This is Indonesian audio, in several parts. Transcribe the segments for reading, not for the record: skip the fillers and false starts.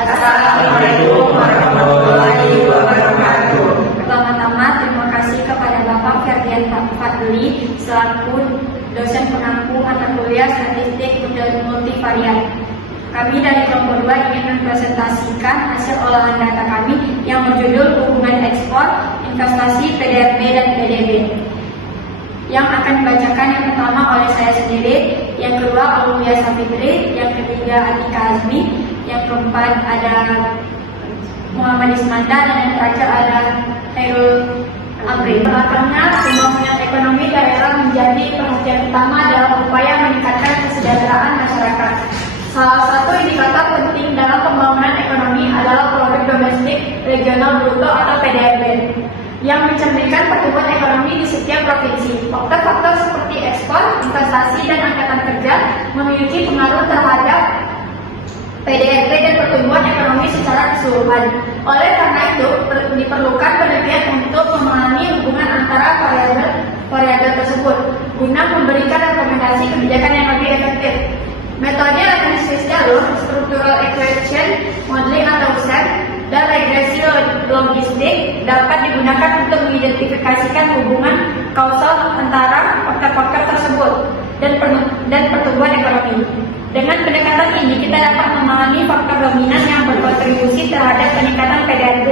Assalamualaikum warahmatullahi wabarakatuh. Pertama-tama terima kasih kepada Bapak Ferdian Fadli selaku dosen pengampu mata kuliah statistik multivariat. Kami dari kelompok 2 ingin mempresentasikan hasil olahan data kami yang berjudul hubungan ekspor, investasi, PDRB dan PDB. Yang akan dibacakan yang pertama oleh saya sendiri, yang kedua Aulia Safitri, yang ketiga Atika Azmi, yang keempat ada Muhammad Ismanda, dan yang terakhir ada Khairul Amri. Belakangnya, pembangunan ekonomi daerah menjadi perhatian utama dalam upaya meningkatkan kesejahteraan masyarakat. Salah satu indikator penting dalam pembangunan ekonomi adalah produk domestik regional bruto atau PDRB yang mencerminkan pertumbuhan ekonomi di setiap provinsi. Faktor-faktor seperti ekspor, investasi, dan angkatan kerja memiliki pengaruh terhadap PDRB dan pertumbuhan ekonomi secara keseluruhan. Oleh karena itu, diperlukan penelitian untuk memahami hubungan antara variabel tersebut guna memberikan rekomendasi kebijakan yang lebih efektif. Metode analisis jalur, structural equation, modeling atau SEM, dan regresi logistik dapat digunakan untuk mengidentifikasikan hubungan kausal antara faktor-faktor tersebut dan pertumbuhan ekonomi. Dengan pendekatan ini, kita dapat memahami faktor dominan yang berkontribusi terhadap peningkatan PDRB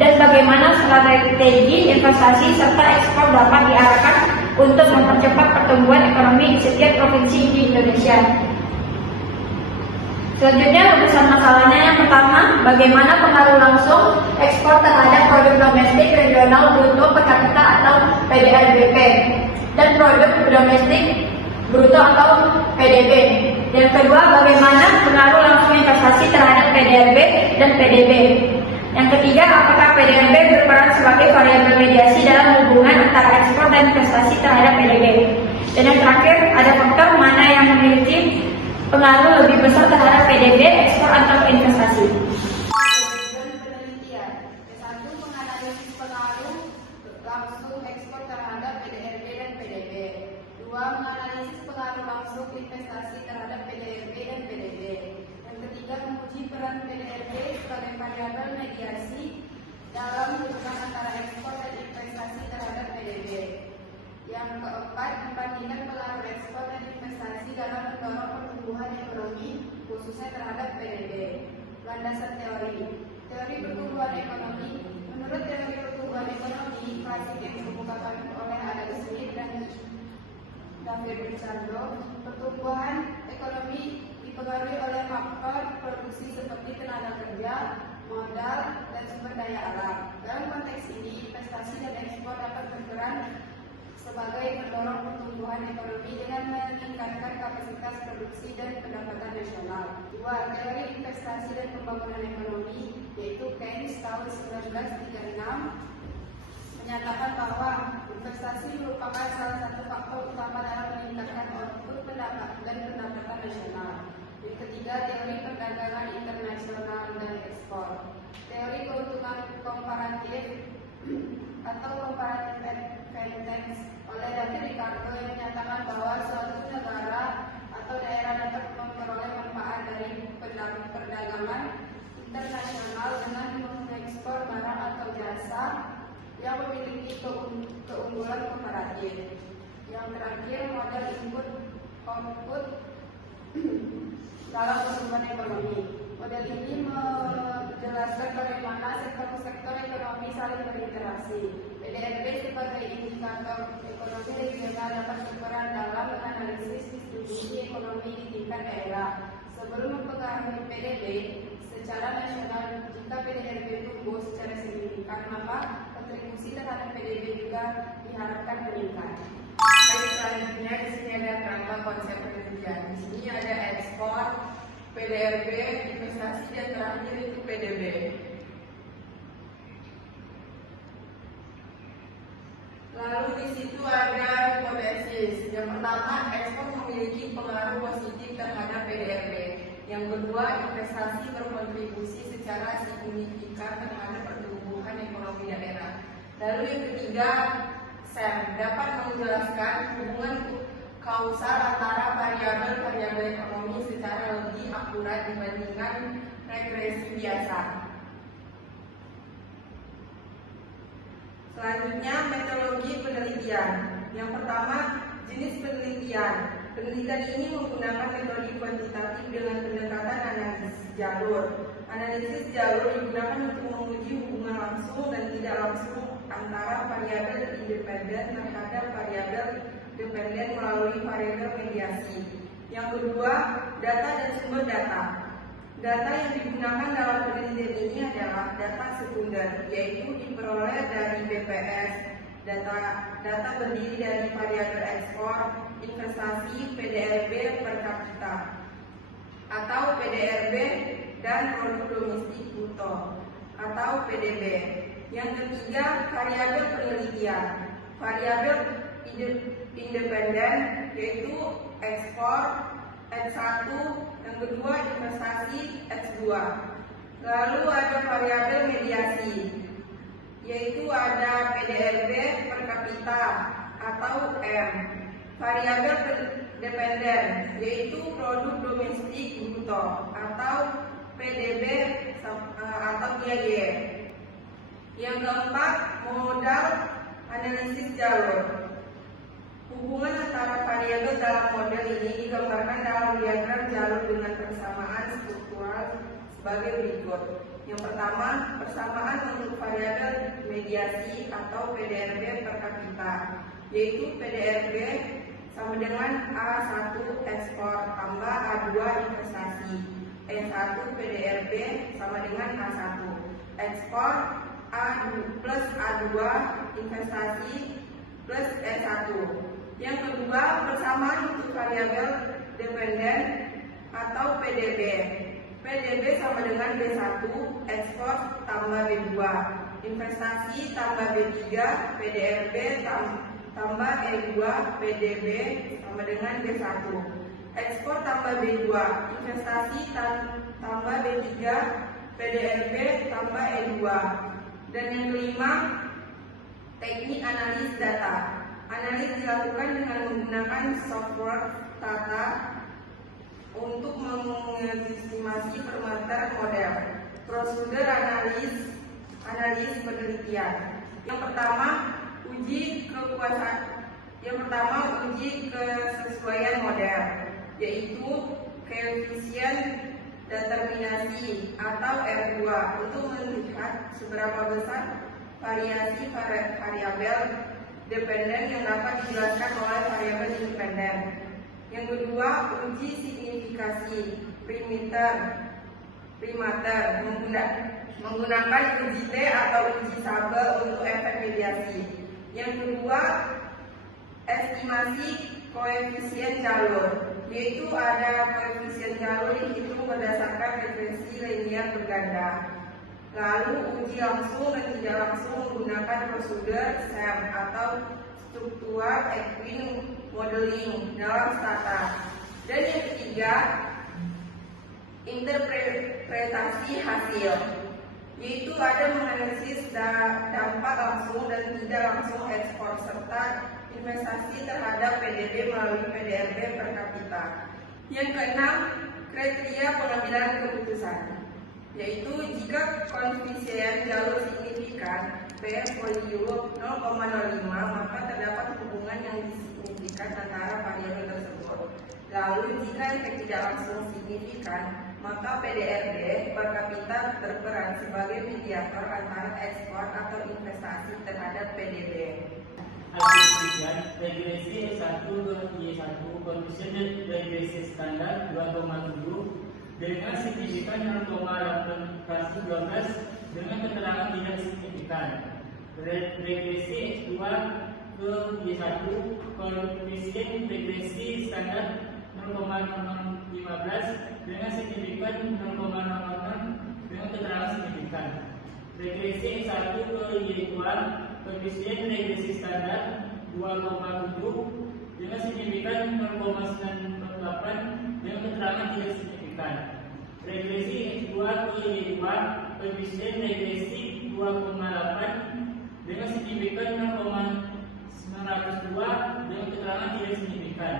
dan bagaimana strategi investasi serta ekspor dapat diarahkan untuk mempercepat pertumbuhan ekonomi di setiap provinsi di Indonesia. Selanjutnya, rumusan masalahnya yang pertama, bagaimana pengaruh langsung ekspor terhadap produk domestik regional bruto per kapita atau PDRBP dan produk domestik bruto atau PDB. Yang kedua, bagaimana pengaruh langsung investasi terhadap PDRB dan PDB. Yang ketiga, apakah PDRB berperan sebagai variabel mediasi dalam hubungan antara ekspor dan investasi terhadap PDB. Dan yang terakhir, ada faktor mana yang memiliki pengaruh lebih besar terhadap PDB, ekspor atau investasi. Penelitian. Satu, menganalisis pengaruh langsung ekspor terhadap PDRB dan PDB. Dua, menganalisis pengaruh langsung investasi terhadap PDRB dan PDB. Yang ketiga, menguji peran PDRB sebagai variabel mediasi dalam hubungan antara ekspor dan investasi terhadap PDB. Yang keempat, membandingkan pengaruh ekspor dan investasi dalam mendorong pertumbuhan ekonomi, khususnya terhadap PDB. Landasan teori. Teori pertumbuhan ekonomi. Menurut teori pertumbuhan ekonomi, klasik yang dikemukakan oleh Adam Smith dan David Ricardo, pertumbuhan ekonomi dipengaruhi oleh faktor produksi seperti tenaga kerja, modal, dan sumber daya alam. Dalam konteks ini, investasi dan ekspor dapat berperan sebagai pendorong pertumbuhan ekonomi dengan meningkatkan kapasitas produksi dan pendapatan nasional. Dua, teori investasi dan pembangunan ekonomi, yaitu Keynes tahun 1936, menyatakan bahwa investasi merupakan salah satu faktor utama dalam meningkatkan output dan pendapatan nasional. Yang ketiga, teori perdagangan internasional dan ekspor. Teori keuntungan komparatif atau comparative advantage oleh David Ricardo yang menyatakan bahwa suatu negara atau daerah dapat memperoleh manfaat dari perdagangan internasional dengan mengekspor barang atau jasa yang memiliki keunggulan komparatif. Yang terakhir, model input output dalam pertumbuhan ekonomi. Model ini menjelaskan bagaimana sektor-sektor ekonomi saling berinteraksi. PDRB sebagai indikator ekonomi regional dapat berperan dalam menganalisis distribusi ekonomi di tingkat daerah. Sebelum mempengaruhi PDB secara nasional, jika PDRB tumbuh secara signifikan, maka kontribusi terhadap PDB juga diharapkan meningkat. Baik, selanjutnya di sini ada kerangka konsep penelitian. Di sini ada ekspor, PDRB, investasi, dan terakhir itu PDB. Lalu di situ ada hipotesis. Yang pertama, ekspor memiliki pengaruh positif terhadap PDRB. Yang kedua, investasi berkontribusi secara signifikan terhadap pertumbuhan ekonomi daerah. Lalu yang ketiga, SEM dapat menjelaskan hubungan kausal antara variabel-variabel ekonomi secara lebih akurat dibandingkan regresi biasa. Selanjutnya, metodologi penelitian. Yang pertama, jenis penelitian. Penelitian ini menggunakan metode kuantitatif dengan pendekatan analisis jalur. Analisis jalur digunakan untuk menguji hubungan langsung dan tidak langsung antara variabel independen terhadap variabel dependen melalui variabel mediasi. Yang kedua, data dan sumber data. Data yang digunakan dalam penelitian ini adalah data sekunder, yaitu diperoleh dari BPS. Data terdiri dari variabel ekspor, investasi, PDRB per kapita atau PDRB dan produk domestik bruto atau PDB. Yang ketiga, variabel penelitian. Variabel independen yaitu ekspor, X1, yang kedua investasi, X2. Lalu ada variabel mediasi, yaitu ada PDRB per kapita atau M. Variabel dependen, yaitu produk domestik bruto atau PDB atau PDB. Yang keempat, modal analisis jalur. Hubungan antara variabel dalam model ini digambarkan dalam diagram jalur dengan persamaan struktural sebagai berikut. Yang pertama, persamaan untuk variabel mediasi atau PDRB per kapita, yaitu PDRB sama dengan A1 ekspor tambah A2 investasi. E1 PDRB sama dengan A1 ekspor A plus A2 investasi plus E1. Yang kedua, persamaan untuk variabel dependen atau PDB. PDB sama dengan B1 ekspor tambah B2 investasi tambah B3 PDRB tambah E2 PDB sama dengan B1 ekspor tambah B2 investasi tambah B3 PDRB tambah E2. Dan yang kelima, teknik analis data. Analis dilakukan dengan menggunakan software data untuk mengestimasi parameter model. Prosedur analis penelitian. Yang pertama, uji kesesuaian model, yaitu koefisien determinasi atau R2 untuk melihat seberapa besar variasi variabel dependen yang dapat dijelaskan oleh variabel independen. Yang kedua, uji signifikasi primater menggunakan uji T atau uji tabel untuk efek mediasi. Yang kedua, estimasi koefisien jalur, yaitu ada koefisien jalur dihitung berdasarkan regresi linear berganda. Lalu uji langsung dan tidak langsung menggunakan prosedur SEM atau struktural equine modeling dalam stata. Dan yang ketiga, interpretasi hasil, yaitu ada menganalisis dampak langsung dan tidak langsung ekspor serta investasi terhadap PDB melalui PDRB per kapita. Yang keenam, kriteria pengambilan keputusan, yaitu jika koefisien jalur signifikan P value 0,05 maka terdapat hubungan yang signifikan antara variabel tersebut. Lalu jika efek tidak langsung signifikan maka PDRB per kapita berperan sebagai mediator antara ekspor atau investasi terhadap PDB. Regresi S1 ke Y1 koefisien regresi standar 2,7 dengan signifikan 0,8/12 dengan keterangan tidak signifikan. Regresi S2 ke Y1 koefisien regresi standar 0,15 dengan signifikan 0,06 dengan keterangan signifikan. Regresi S1 ke Y2 koefisien regresi standar 2,7 dengan signifikan 0,98 dengan keterangan tidak signifikan. Regresi S2 ke Y2 koefisien regresi 2,8 dengan signifikan 0,902 dengan keterangan tidak signifikan.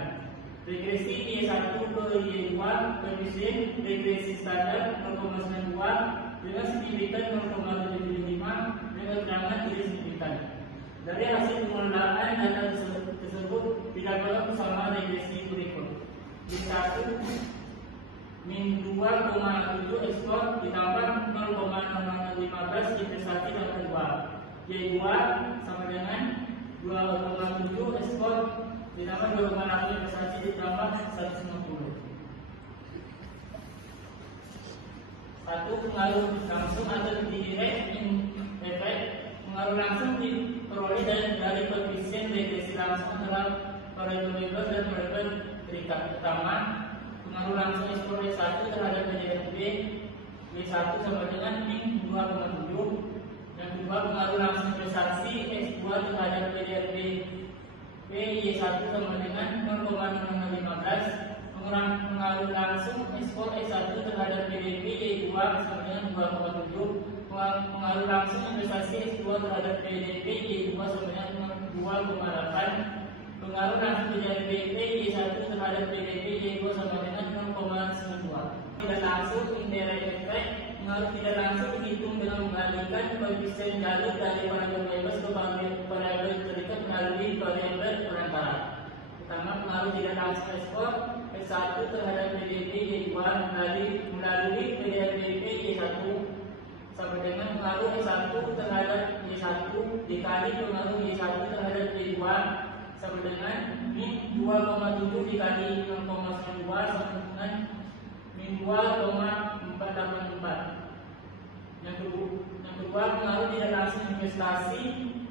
Regresi Y1 ke Y2 koefisien regresi standar 0,92 dengan signifikan 0,75 dengan keterangan tidak signifikan. Dari hasil pengelolaan data tersebut didapatkan sama regresi berikut. Y1 min 2,7 ekspor ditambah 0,15 investasi dalam kedua. Y2 sama dengan 2,7 ekspor ditambah 2,8 investasi ditambah 150. Satu, pengaruh langsung atau indirect effect. Pengaruh langsung diperoleh dari koefisien regresi langsung antara variabel bebas dan variabel terikat. Pertama, pengaruh langsung ekspor Y1 terhadap PDRB Y1 sama dengan min 2,7. Yang kedua, pengaruh langsung investasi X2 terhadap PDRB Y1 sama dengan 0,15. Pengaruh langsung ekspor E1 terhadap PDB Y2 sama dengan 2,7. Pengaruh langsung investasi X2 terhadap PDB Y2 sama dengan 2,8. Pengaruh langsung PDB Y1 terhadap PDB Y2 sama dengan 0,92. Tidak langsung indirect effect. Pengaruh tidak langsung dihitung dengan mengalihkan koefisien jalur dari variabel bebas ke variabel terikat melalui variabel perantara. Pertama, pengaruh tidak langsung ekspor S1 terhadap PDB Y2 melalui PDB Y1 sama dengan pengaruh S1 terhadap Y1 dikali pengaruh Y1 terhadap Y2 sama dengan min 2,7 dikali 0,92 sama dengan min 2,484. Yang kedua, pengaruh tidak langsung investasi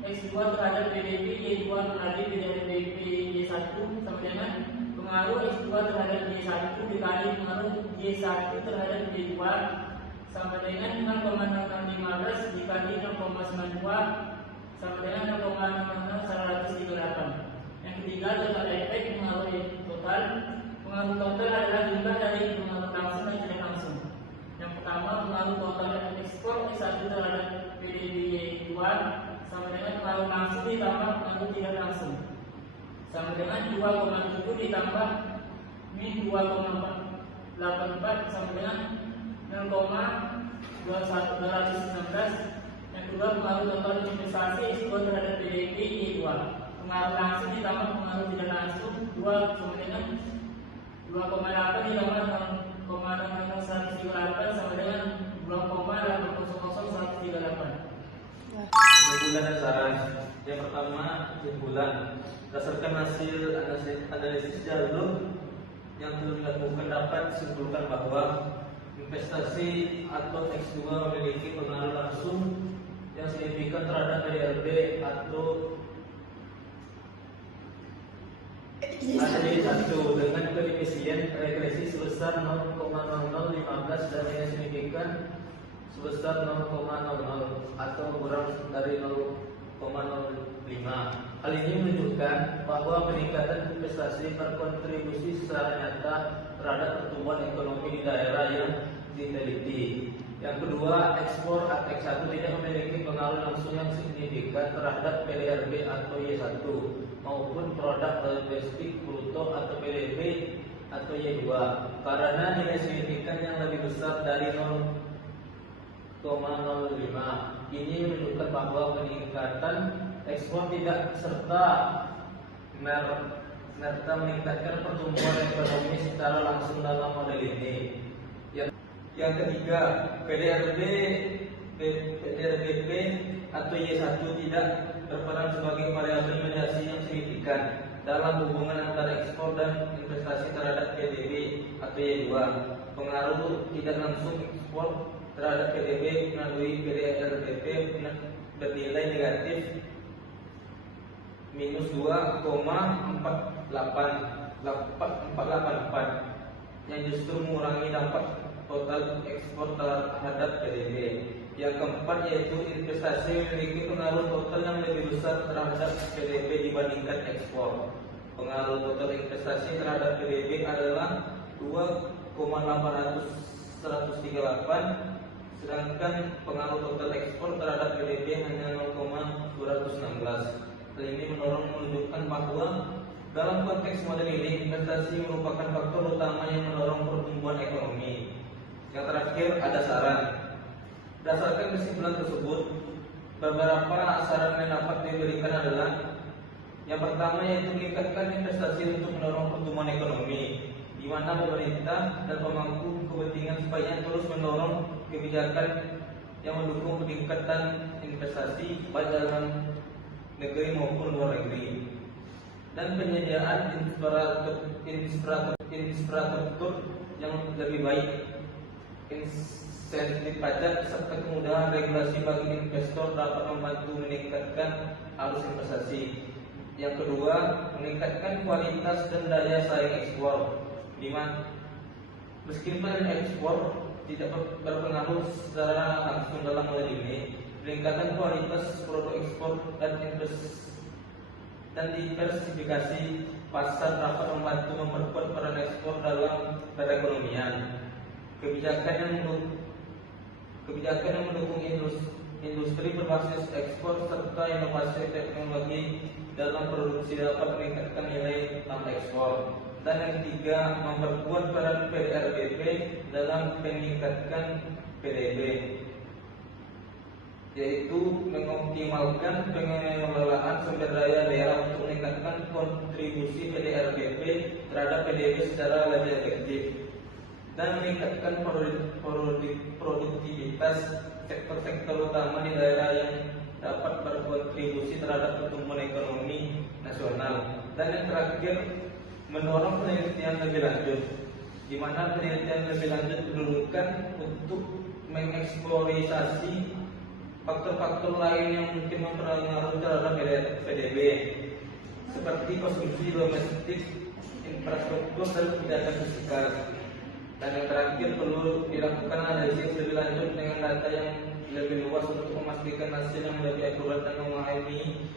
X2 terhadap PDB Y2 melalui PDB Y1 sama dengan pengaruh X2 terhadap Y1 dikali pengaruh Y1 terhadap Y2 sama dengan 0,615 dikali 0,92 sama dengan 0,66138. Yang ketiga, total efek pengaruh total. Pengaruh total adalah jumlah dari pengaruh langsung dan tidak langsung. Yang pertama, pengaruh total ekspor S1 terhadap PDB Y2 sama dengan pengaruh langsung ditambah pengaruh tidak langsung sama dengan 2,7 ditambah min 2,84 sama dengan 0,216. Yang kedua, pengaruh total investasi ekspor terhadap PDB Y2. Pengaruh langsung ditambah pengaruh tidak langsung 2 sama dengan 2,8 ditambah 0,138 sama dengan 2,800,138. Kesimpulan dan saran. Yang pertama, kesimpulan. Berdasarkan hasil analisis jalur yang telah dilakukan dapat disimpulkan bahwa investasi atau X2 memiliki pengaruh langsung yang signifikan terhadap PDRB atau jadi satu dengan koefisien regresi sebesar 0,0015 dan yang signifikan sebesar 0,00 atau kurang dari 0,05. Hal ini menunjukkan bahwa peningkatan investasi berkontribusi secara nyata terhadap pertumbuhan ekonomi di daerah yang diteliti. Yang kedua, ekspor X1 tidak memiliki pengaruh langsung yang signifikan terhadap PDRB atau Y1 maupun produk domestik bruto atau PDB atau Y2 karena nilai signifikan yang lebih besar dari 0,05. Ini menunjukkan bahwa peningkatan ekspor tidak serta merta meningkatkan pertumbuhan ekonomi secara langsung dalam model ini. Yang ketiga, PDRBP atau Y1 tidak berperan sebagai variabel mediasi yang signifikan dalam hubungan antara ekspor dan investasi terhadap PDB atau Y2. Pengaruh tidak langsung ekspor terhadap PDB melalui PDRBP bernilai negatif minus 2,484 yang justru mengurangi dampak total ekspor terhadap PDB. Yang keempat yaitu investasi memiliki pengaruh total yang lebih besar terhadap PDB dibandingkan ekspor. Pengaruh total investasi terhadap PDB adalah 2,838, sedangkan pengaruh total ekspor terhadap PDB hanya 0,216. Hal ini menunjukkan bahwa Dalam konteks modern ini, investasi merupakan faktor utama yang mendorong pertumbuhan ekonomi. Yang terakhir ada saran. Berdasarkan kesimpulan tersebut, beberapa saran yang dapat diberikan adalah: yang pertama yaitu meningkatkan investasi untuk mendorong pertumbuhan ekonomi, di mana pemerintah dan pemangku kepentingan sebaiknya terus mendorong kebijakan yang mendukung peningkatan investasi baik dalam negeri maupun luar negeri, dan penyediaan infrastruktur yang lebih baik, insentif pajak serta kemudahan regulasi bagi investor dapat membantu meningkatkan arus investasi. Yang kedua, meningkatkan kualitas dan daya saing ekspor, di mana meskipun ekspor tidak berpengaruh secara langsung dalam hal ini, peningkatan kualitas produk ekspor dan diversifikasi pasar dapat membantu memperkuat peran ekspor dalam perekonomian. Kebijakan yang mendukung industri berbasis ekspor serta inovasi teknologi dalam produksi dapat meningkatkan nilai tambah ekspor. Dan yang ketiga, memperkuat peran PDRBP dalam meningkatkan PDB, yaitu mengoptimalkan pengelolaan sumber daya daerah untuk meningkatkan kontribusi PDRBP terhadap PDB secara lebih efektif, dan meningkatkan produktivitas sektor-sektor utama di daerah yang dapat berkontribusi terhadap pertumbuhan ekonomi nasional. Dan yang terakhir, mendorong penelitian lebih lanjut, di mana penelitian lebih lanjut diperlukan untuk mengeksplorasi faktor-faktor lain yang mungkin mempengaruhi terhadap PDB, seperti konsumsi domestik, infrastruktur, dan kebijakan fiskal. Dan yang terakhir, perlu dilakukan analisis lebih lanjut dengan data yang lebih luas untuk memastikan hasil yang lebih akurat dan memahami